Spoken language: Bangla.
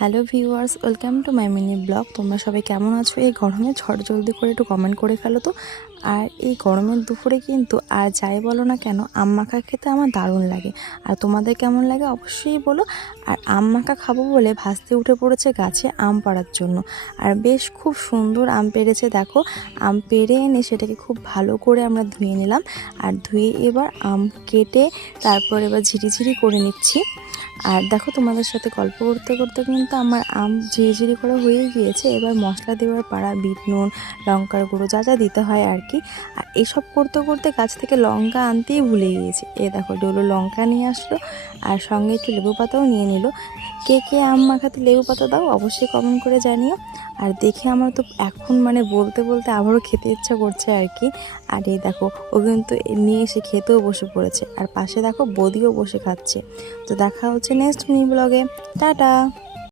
Hello viewers, welcome to my mini blog. তোমরা সবাই কেমন আছো? এই গরমে ঝড় জলদি করে একটু কমেন্ট করে ফেলো তো। আর এই গরমের দুপুরে কিন্তু আর যাই বলো না কেন, আম মাখা খেতে আমার দারুণ লাগে। আর তোমাদের কেমন লাগে অবশ্যই বলো। আর আম মাখা খাবো বলে ভাসতে উঠে পড়েছে গাছে আম পাড়ার জন্য। আর বেশ খুব সুন্দর আম পেড়েছে, দেখো। আম পেড়ে এনে সেটাকে খুব ভালো করে আমরা ধুয়ে নিলাম। আর ধুয়ে এবার আম কেটে তারপর এবার ঝিরিঝিরি করে নিচ্ছি। আর দেখো, তোমাদের সাথে গল্প করতে করতে কিন্তু আমার আম ঝিরিঝিরি করা হয়ে গিয়েছে। এবার মশলা দেওয়ার পাড়া, বিট নুন, লঙ্কার গুঁড়ো যা যা দিতে হয় আর কি। আর এসব করতে করতে গাছ থেকে লঙ্কা আনতেই ভুলে গিয়েছি। দেখো, ডোলো লঙ্কা নিয়ে আসলো আর সঙ্গে একটু লেবু পাতাও নিয়ে নিল। কে কে আম মাখাতে লেবু পাতা দাও অবশ্যই কমেন্ট করে জানিও। আর দেখে আমার তো এখন বলতে বলতে আবারও খেতে ইচ্ছা করছে আর কি। আর এই দেখো, ও কিন্তু নিয়ে এসে খেতেও বসে পড়েছে। আর পাশে দেখো বদিও বসে খাচ্ছে। তো দেখা হচ্ছে নেক্সট মিনি ব্লগে। টাটা।